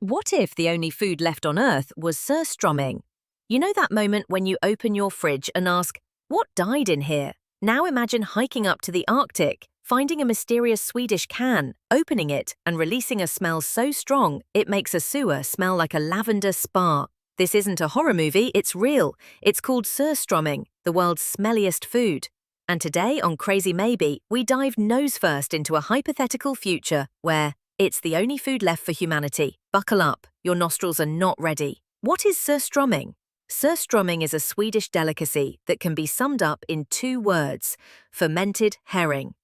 What if the only food left on Earth was Surströmming? You know that moment when you open your fridge and ask, what died in here? Now imagine hiking up to the Arctic, finding a mysterious Swedish can, opening it, and releasing a smell so strong it makes a sewer smell like a lavender spa. This isn't a horror movie, it's real. It's called Surströmming, the world's smelliest food. And today on Crazy Maybe, we dive nose first into a hypothetical future where it's the only food left for humanity. Buckle up, your nostrils are not ready. What is surströmming? Surströmming is a Swedish delicacy that can be summed up in 2 words: fermented herring.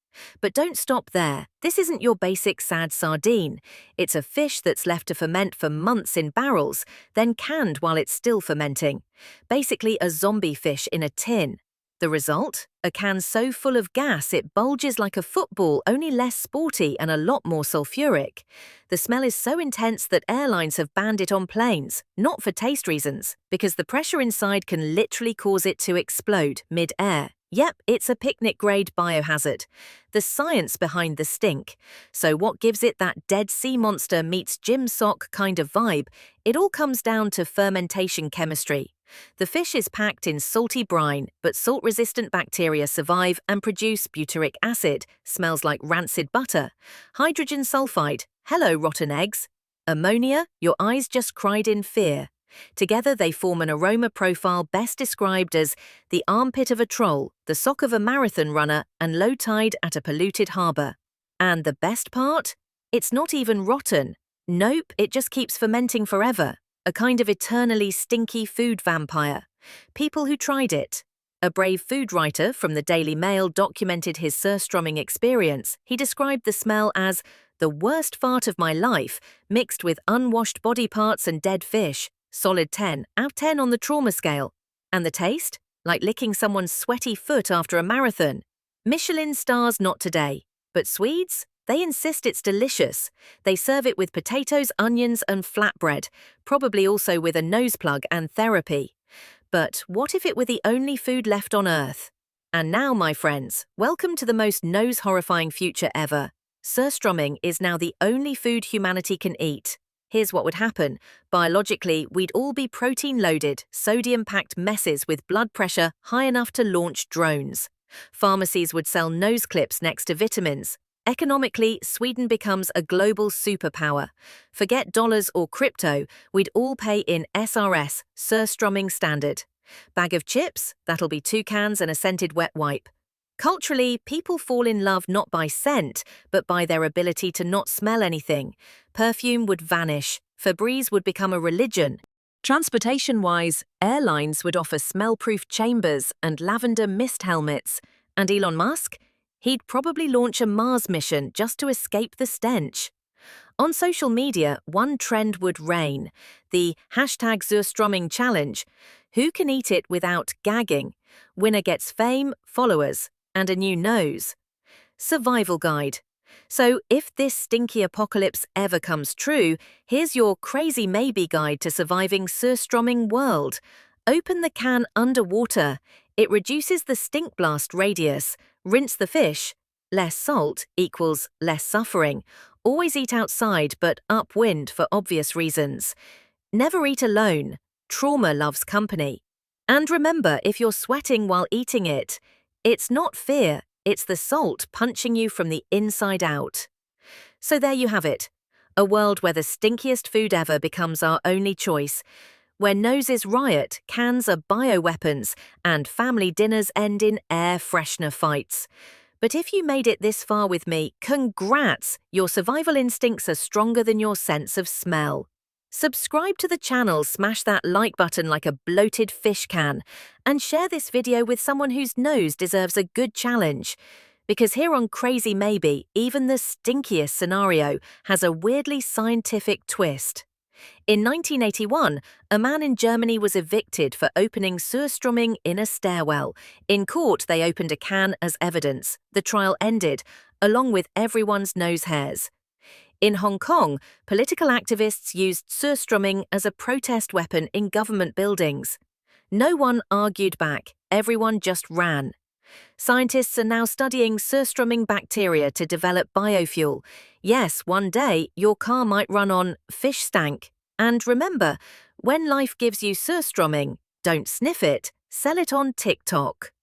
But don't stop there. This isn't your basic sad sardine. It's a fish that's left to ferment for months in barrels, then canned while it's still fermenting. Basically a zombie fish in a tin. The result? A can so full of gas it bulges like a football, only less sporty and a lot more sulfuric. The smell is so intense that airlines have banned it on planes, not for taste reasons, because the pressure inside can literally cause it to explode mid-air. Yep, it's a picnic-grade biohazard. The science behind the stink. So what gives it that Dead Sea Monster meets gym sock kind of vibe? It all comes down to fermentation chemistry. The fish is packed in salty brine, but salt-resistant bacteria survive and produce butyric acid, smells like rancid butter. Hydrogen sulfide, hello rotten eggs. Ammonia, your eyes just cried in fear. Together they form an aroma profile best described as the armpit of a troll, the sock of a marathon runner, and low tide at a polluted harbour. And the best part? It's not even rotten. Nope, it just keeps fermenting forever. A kind of eternally stinky food vampire. People who tried it. A brave food writer from the Daily Mail documented his surströmming experience. He described the smell as the worst fart of my life, mixed with unwashed body parts and dead fish. Solid 10 out of 10 on the trauma scale. And the taste? Like licking someone's sweaty foot after a marathon. Michelin stars not today. But Swedes? They insist it's delicious. They serve it with potatoes, onions, and flatbread, probably also with a nose plug and therapy. But what if it were the only food left on Earth? And now, my friends, welcome to the most nose-horrifying future ever. Surströmming is now the only food humanity can eat. Here's what would happen. Biologically, we'd all be protein-loaded, sodium-packed messes with blood pressure high enough to launch drones. Pharmacies would sell nose clips next to vitamins. Economically, Sweden becomes a global superpower. Forget dollars or crypto, we'd all pay in SRS, Surströmming standard. Bag of chips? That'll be 2 cans and a scented wet wipe. Culturally, people fall in love not by scent, but by their ability to not smell anything. Perfume would vanish. Febreze would become a religion. Transportation-wise, airlines would offer smell-proof chambers and lavender mist helmets. And Elon Musk? He'd probably launch a Mars mission just to escape the stench. On social media, one trend would reign, the #Surströmming challenge. Who can eat it without gagging? Winner gets fame, followers, and a new nose. Survival guide. So if this stinky apocalypse ever comes true, here's your crazy maybe guide to surviving Surströmming world. Open the can underwater. It reduces the stink blast radius. Rinse the fish. Less salt equals less suffering. Always eat outside but upwind for obvious reasons. Never eat alone. Trauma loves company. And remember, if you're sweating while eating it, it's not fear, it's the salt punching you from the inside out. So there you have it. A world where the stinkiest food ever becomes our only choice. Where noses riot, cans are bioweapons, and family dinners end in air freshener fights. But if you made it this far with me, congrats! Your survival instincts are stronger than your sense of smell. Subscribe to the channel, smash that like button like a bloated fish can, and share this video with someone whose nose deserves a good challenge. Because here on Crazy Maybe, even the stinkiest scenario has a weirdly scientific twist. In 1981, a man in Germany was evicted for opening Surströmming in a stairwell. In court, they opened a can as evidence. The trial ended, along with everyone's nose hairs. In Hong Kong, political activists used Surströmming as a protest weapon in government buildings. No one argued back, everyone just ran. Scientists are now studying Surströmming bacteria to develop biofuel. Yes, one day your car might run on fish stank. And remember, when life gives you Surströmming, don't sniff it, sell it on TikTok.